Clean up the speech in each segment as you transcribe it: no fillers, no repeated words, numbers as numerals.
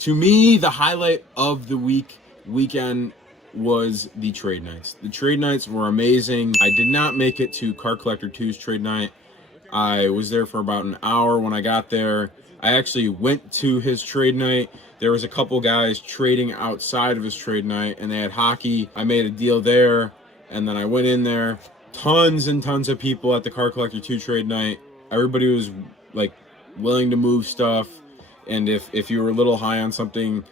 To me, the highlight of the weekend was the trade nights. The trade nights were amazing. I did not make it to Car Collector 2's trade night. I was there for about an hour when I got there. I actually went to his trade night. There was a couple guys trading outside of his trade night, and they had hockey. I made a deal there, and then I went in there. Tons and tons of people at the Car Collector 2 trade night. Everybody was like willing to move stuff, and if you were a little high on something,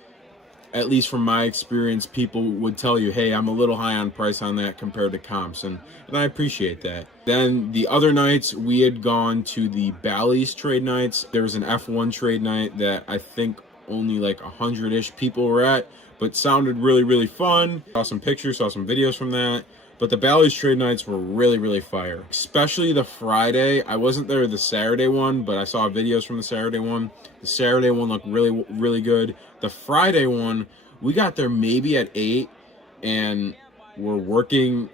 at least from my experience, people would tell you, hey, I'm a little high on price on that compared to comps, and I appreciate that. Then the other nights, we had gone to the Bally's trade nights. There was an F1 trade night that I think only like 100-ish people were at, but sounded really, really fun. Saw some pictures, saw some videos from that. But the Bally's trade nights were really, really fire. Especially the Friday. I wasn't there the Saturday one, but I saw videos from the Saturday one. The Saturday one looked really, really good. The Friday one, we got there maybe at 8, and we're working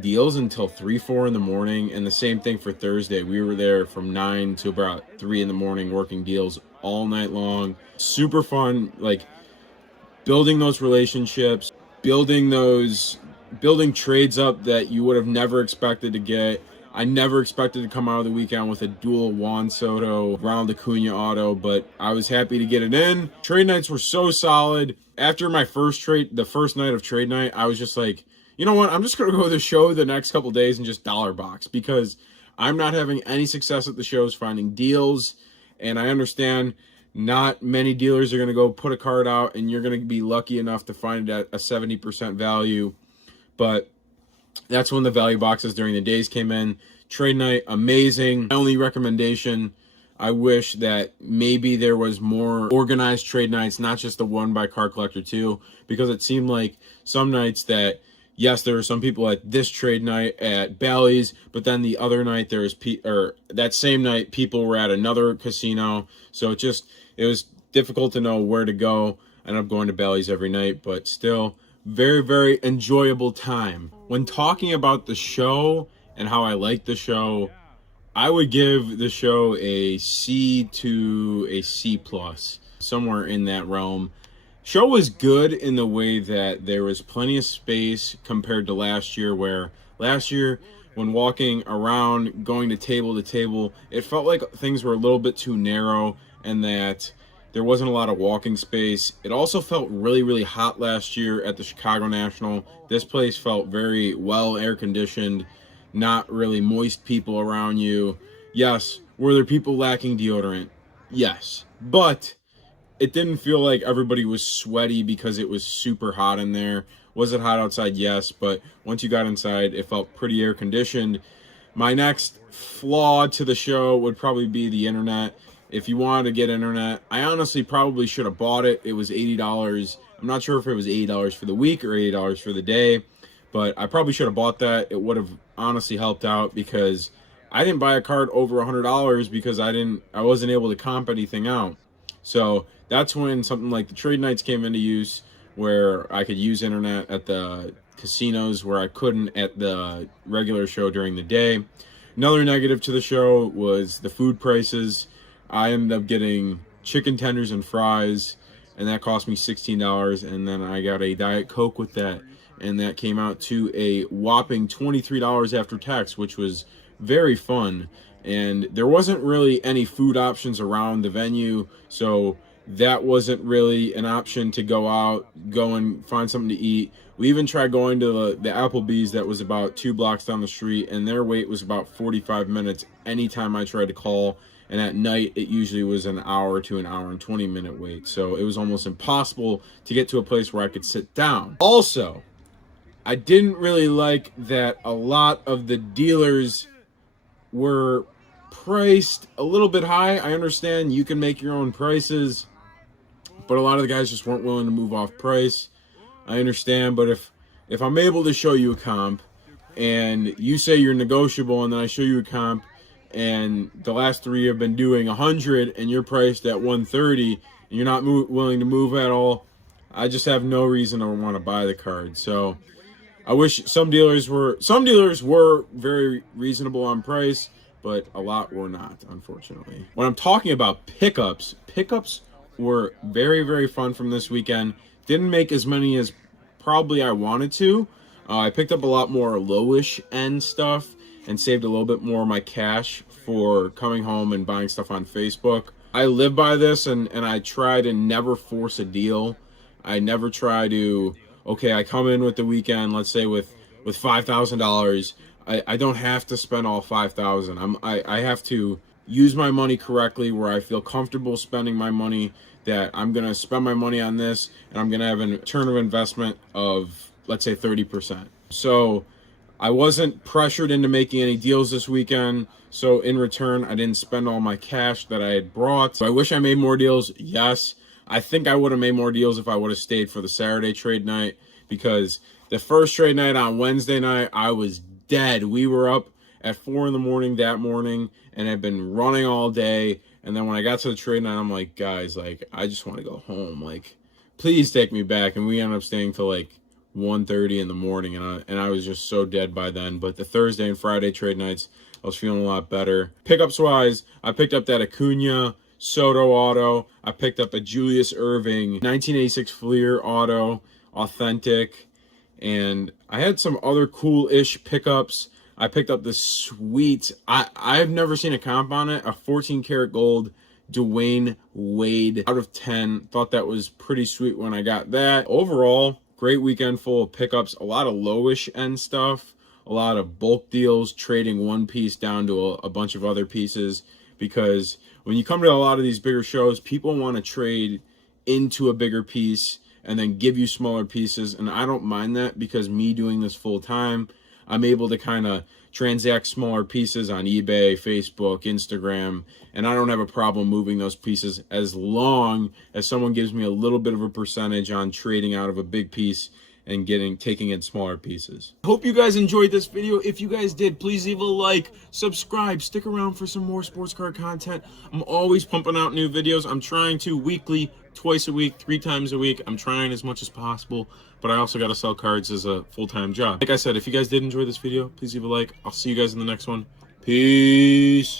deals until 3, 4 in the morning. And the same thing for Thursday. We were there from 9 to about 3 in the morning working deals all night long. Super fun, like building those relationships, building trades up that you would have never expected to get. I never expected to come out of the weekend with a dual Juan Soto, Ronald Acuna auto, but I was happy to get it in. Trade nights were so solid. After my the first night of trade night, I was just like, you know what? I'm just going to go to the show the next couple days and just dollar box, because I'm not having any success at the shows finding deals, and I understand not many dealers are going to go put a card out and you're going to be lucky enough to find it at a 70% value. But that's when the value boxes during the days came in. Trade night, amazing. My only recommendation, I wish that maybe there was more organized trade nights, not just the one by Car Collector 2, because it seemed like some nights that, yes, there were some people at this trade night at Bally's, but then the other night there was that same night people were at another casino. So it was difficult to know where to go. I ended up going to Bally's every night, but still very, very enjoyable time. When talking about the show and how I like the show, I would give the show a C to a C plus, somewhere in that realm. Show was good in the way that there was plenty of space compared to last year, where last year when walking around, going to table, it felt like things were a little bit too narrow and that there wasn't a lot of walking space. It also felt really, really hot last year at the Chicago National. This place felt very well air-conditioned, not really moist people around you. Yes, were there people lacking deodorant? Yes. But it didn't feel like everybody was sweaty because it was super hot in there. Was it hot outside? Yes. But once you got inside, it felt pretty air-conditioned. My next flaw to the show would probably be the internet. If you wanted to get internet, I honestly probably should have bought it. It was $80. I'm not sure if it was $80 for the week or $80 for the day, but I probably should have bought that. It would have honestly helped out, because I didn't buy a card over $100 because I wasn't able to comp anything out. So that's when something like the trade nights came into use, where I could use internet at the casinos where I couldn't at the regular show during the day. Another negative to the show was the food prices. I ended up getting chicken tenders and fries, and that cost me $16, and then I got a Diet Coke with that, and that came out to a whopping $23 after tax, which was very fun. And there wasn't really any food options around the venue, so that wasn't really an option to go and find something to eat. We even tried going to the Applebee's that was about 2 blocks down the street, and their wait was about 45 minutes anytime I tried to call. And at night, it usually was an hour to an hour and 20-minute wait. So it was almost impossible to get to a place where I could sit down. Also, I didn't really like that a lot of the dealers were priced a little bit high. I understand you can make your own prices, but a lot of the guys just weren't willing to move off price. I understand, but if I'm able to show you a comp and you say you're negotiable, and then I show you a comp and the last 3 have been doing 100 and you're priced at 130 and you're not willing to move at all, I just have no reason to want to buy the card. So I wish some dealers were very reasonable on price, but a lot were not, unfortunately. When I'm talking about pickups were very, very fun from this weekend. Didn't make as many as probably I wanted to. I picked up a lot more lowish end stuff and saved a little bit more of my cash for coming home and buying stuff on Facebook. I live by this, and I try to never force a deal. I never try to, okay, I come in with the weekend, let's say with $5,000. I don't have to spend all $5,000. I have to use my money correctly, where I feel comfortable spending my money, that I'm going to spend my money on this and I'm going to have a return of investment of, let's say, 30%. So I wasn't pressured into making any deals this weekend. So in return, I didn't spend all my cash that I had brought. So I wish I made more deals. Yes. I think I would have made more deals if I would have stayed for the Saturday trade night, because the first trade night on Wednesday night, I was dead. We were up at 4 a.m. that morning and had been running all day. And then when I got to the trade night, I'm like, guys, like, I just want to go home. Like, please take me back. And we ended up staying till like 1:30 in the morning, and I was just so dead by then. But the Thursday and Friday trade nights, I was feeling a lot better. Pickups wise, I picked up that Acuna Soto auto. I picked up a Julius Erving 1986 Fleer auto, authentic, and I had some other cool-ish pickups. I picked up this sweet, I've never seen a comp on it, a 14 karat gold Dwayne Wade out of 10. Thought that was pretty sweet when I got that. Overall, great weekend full of pickups, a lot of lowish end stuff, a lot of bulk deals, trading one piece down to a bunch of other pieces, because when you come to a lot of these bigger shows, people want to trade into a bigger piece and then give you smaller pieces. And I don't mind that, because me doing this full time, I'm able to kind of transact smaller pieces on eBay, Facebook, Instagram, and I don't have a problem moving those pieces as long as someone gives me a little bit of a percentage on trading out of a big piece and taking in smaller pieces. Hope you guys enjoyed this video. If you guys did, please leave a like, subscribe, stick around for some more sports card content. I'm always pumping out new videos. I'm trying to weekly, twice a week, 3 times a week. I'm trying as much as possible, but I also got to sell cards as a full-time job. Like I said, if you guys did enjoy this video, please leave a like. I'll see you guys in the next one. Peace.